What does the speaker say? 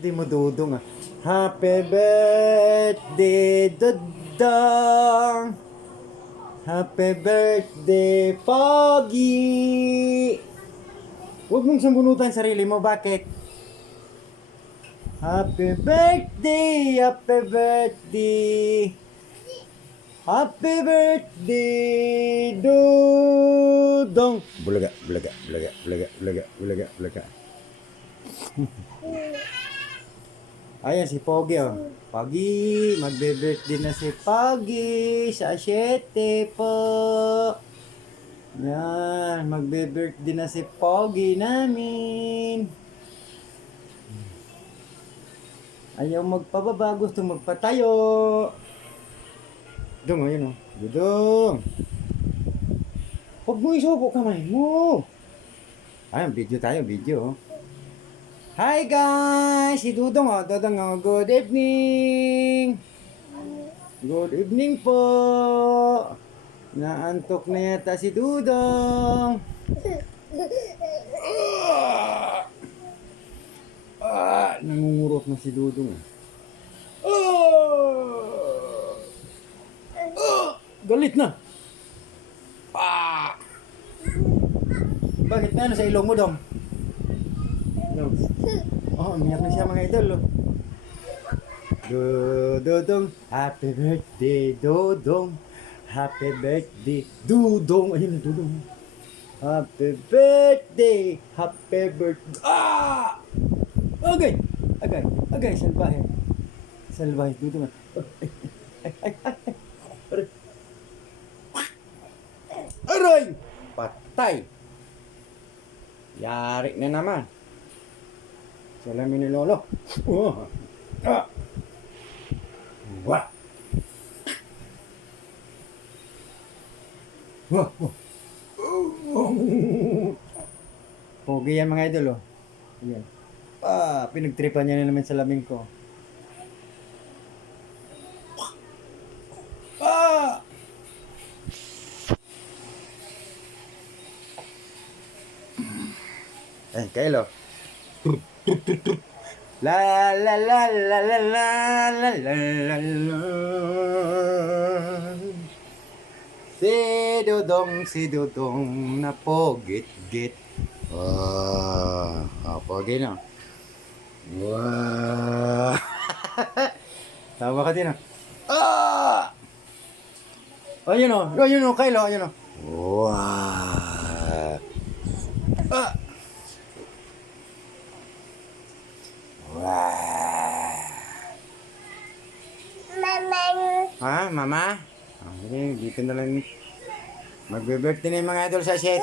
birthday mo, Dudong ah. Happy birthday, Dudong. Happy birthday, Pogi. Huwag mong sambunutan sarili mo, bakit? Happy birthday, happy birthday. Happy birthday, Dudong. Bulaga, bulaga, bulaga, bulaga, bulaga, bulaga, bulaga. Ayan si Pogi oh. Pogi, magbe-birthday na si Pogi sa 7 po. Yan, magbe-birthday na si Pogi namin. Ayaw magpababa, gusto magpatayo. Dudong, ayun oh. Dudong. Huwag mo isubo kamay mo. Ayan, video tayo, video oh. Hi guys! Si Dudong oh. Dudong oh. Good evening! Good evening po! Naantok na yata si Dudong. Nangungurot na si Dudong. Galit na. Bakit na ano sa ilong mo, Dong? Oh, umiyak na siya mga idol. Oh. Dudong, happy birthday, Dudong. Happy birthday, Dudong. Ayun na, Dudong. Happy birthday, happy birthday. Okay, agay, agay, salbahe. Salbahe, Dudong. Aray! Patay! Yari na naman. Salamin ni Lolo. Wah! Wah! Pogi yan mga idol oh. Ayan. Pinagtripan niya na naman sa lamin ko. Kailo. La la la la la la la la la la. Si Dudong na pogit-git. Pogi na. Wow. Tawa ka din ayun o, Kailo, ayun o. Wow. Ha, mama? Dito na lang. Magbe-birthday na yung mga idol sa 7.